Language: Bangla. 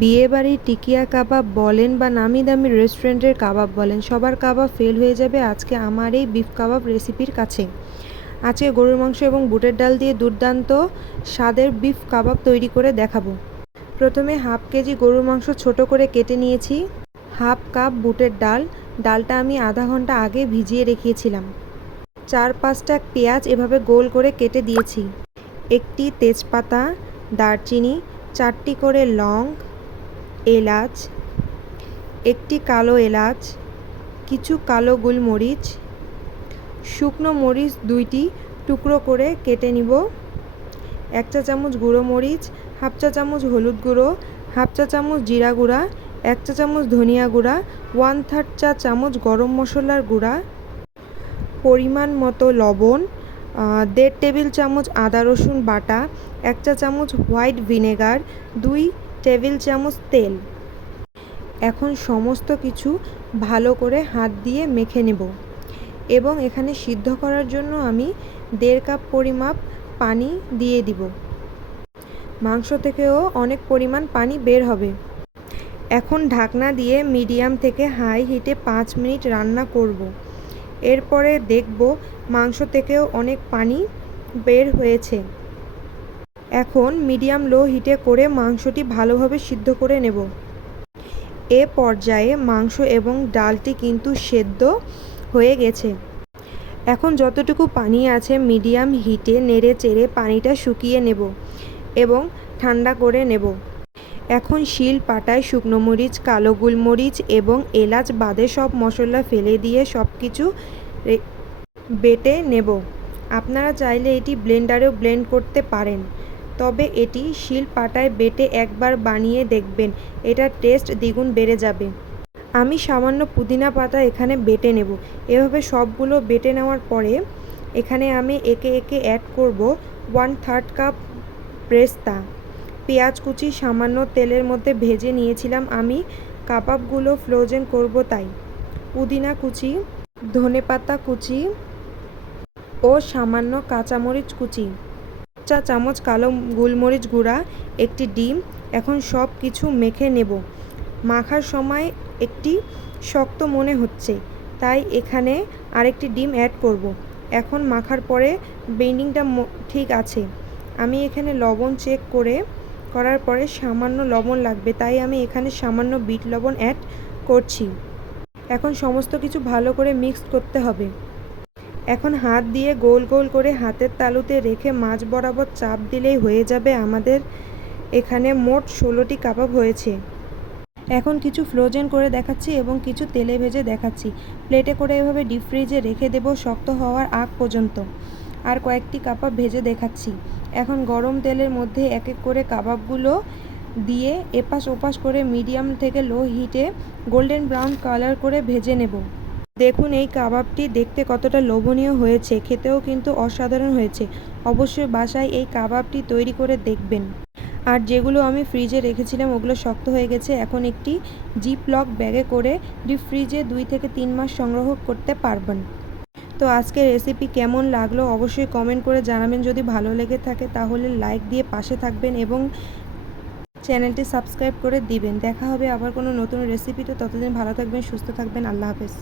বিয়েবাড়ির টিকিয়া কাবাব বলেন বা নামি দামি রেস্টুরেন্টের কাবাব বলেন, সবার কাবাব ফেল হয়ে যাবে আজকে আমার এই বিফ কাবাব রেসিপির কাছে। আজকে গরুর মাংস এবং বুটের ডাল দিয়ে দুর্দান্ত স্বাদের বিফ কাবাব তৈরি করে দেখাবো। প্রথমে হাফ কেজি গরুর মাংস ছোট করে কেটে নিয়েছি, হাফ কাপ বুটের ডাল। ডালটা আমি আধা ঘণ্টা আগে ভিজিয়ে রেখেছিলাম। চার পাঁচটা পেঁয়াজ এভাবে গোল করে কেটে দিয়েছি। একটি তেজপাতা, দারচিনি, চারটি করে লং এলাচ, একটি কালো এলাচ, কিছু কালো গোলমরিচ, শুকনো মরিচ দুইটি টুকরো করে কেটে নিব। এক চা চামচ গুঁড়ো মরিচ, হাফ চা চামচ হলুদ গুঁড়ো, হাফ চা চামচ জিরা গুঁড়া, এক চা চামচ ধনিয়া গুঁড়া ওয়ান থার্ড চা চামচ গরম মশলার গুঁড়া, পরিমাণ মতো লবণ দেড় টেবিল চামচ আদা রসুন বাটা, এক চা চামচ হোয়াইট ভিনেগার, দুই টেবিল চামচ তেল। এখন সমস্ত কিছু ভালো করে হাত দিয়ে মেখে নেব এবং এখানে সিদ্ধ করার জন্য আমি দেড় কাপ পরিমাপ পানি দিয়ে দিব। মাংস থেকেও অনেক পরিমাণ পানি বের হবে। এখন ঢাকনা দিয়ে মিডিয়াম থেকে হাই হিটে পাঁচ মিনিট রান্না করব। এরপরে দেখব মাংস থেকেও অনেক পানি বের হয়েছে। এখন মিডিয়াম লো হিটে করে মাংসটি ভালোভাবে সিদ্ধ করে নেব। এ পর্যায়ে মাংস এবং ডালটি কিন্তু সেদ্ধ হয়ে গেছে। এখন যতটুকু পানি আছে মিডিয়াম হিটে নেড়ে চেড়ে পানিটা শুকিয়ে নেব এবং ঠান্ডা করে নেব। এখন শিল পাটায় শুকনো মরিচ, কালো গোলমরিচ এবং এলাচ বাদে সব মশলা ফেলে দিয়ে সব কিছু বেটে নেব। আপনারা চাইলে এটি ব্লেন্ডারেও ব্লেন্ড করতে পারেন। তবে এটি শিল পাটায় বেটে একবার বানিয়ে দেখবেন এটার টেস্ট দ্বিগুণ বেড়ে যাবে। আমি সামান্য পুদিনা পাতা এখানে বেটে নেব। এভাবে সবগুলো বেটে নেওয়ার পরে এখানে আমি একে একে অ্যাড করব ওয়ান থার্ড কাপ প্রেস্তা পেঁয়াজ কুচি সামান্য তেলের মধ্যে ভেজে নিয়েছিলাম আমি, কাবাবগুলো ফ্রোজেন করব তাই। পুদিনা কুচি, ধনেপাতা কুচি ও সামান্য কাঁচামরিচ কুচি। চা চামচ কালো গোলমরিচ গুঁড়া, একটি ডিম, এখন সব কিছু মেখে নেব। মাখার সময় একটি শক্ত মনে হচ্ছে, তাই এখানে আরেকটি ডিম অ্যাড করব। এখন মাখার পরে বেন্ডিংটা ঠিক আছে। আমি এখানে লবণ চেক করে, করার পরে সামান্য লবণ লাগবে, তাই আমি এখানে সামান্য বিট লবণ অ্যাড করছি। এখন সমস্ত কিছু ভালো করে মিক্স করতে হবে। এখন হাত দিয়ে গোল গোল করে হাতের তালুতে রেখে মাছ বরাবর চাপ দিলেই হয়ে যাবে আমাদের এখানে মোট ষোলোটি কাবাব হয়েছে। এখন কিছু ফ্রোজেন করে দেখাচ্ছি এবং কিছু তেলে ভেজে দেখাচ্ছি। প্লেটে করে এভাবে ডিপ ফ্রিজে রেখে দেব শক্ত হওয়ার আগ পর্যন্ত। আর কয়েকটি কাবাব ভেজে দেখাচ্ছি। এখন গরম তেলের মধ্যে এক এক করে কাবাবগুলো দিয়ে এপাশ ওপাশ করে মিডিয়াম থেকে লো হিটে গোল্ডেন ব্রাউন কালার করে ভেজে নেব। দেখুন, এই কাবাবটি দেখতে কতটা লোভনীয় হয়েছে, খেতেও কিন্তু অসাধারণ হয়েছে। অবশ্যই বাসায় এই কাবাবটি তৈরি করে দেখবেন। আর যেগুলো আমি ফ্রিজে রেখেছিলাম, ওগুলো শক্ত হয়ে গেছে। এখন একটি জিপ লক ব্যাগে করে ডিপ ফ্রিজে দুই থেকে তিন মাস সংগ্রহ করতে পারবেন। তো আজকের রেসিপি কেমন লাগল অবশ্যই কমেন্ট করে জানাবেন। যদি ভালো লেগে থাকে তাহলে লাইক দিয়ে পাশে থাকবেন এবং চ্যানেলটি সাবস্ক্রাইব করে দিবেন। দেখা হবে আবার কোনো নতুন রেসিপি। তো ততদিন ভালো থাকবেন, সুস্থ থাকবেন। আল্লাহ হাফেজ।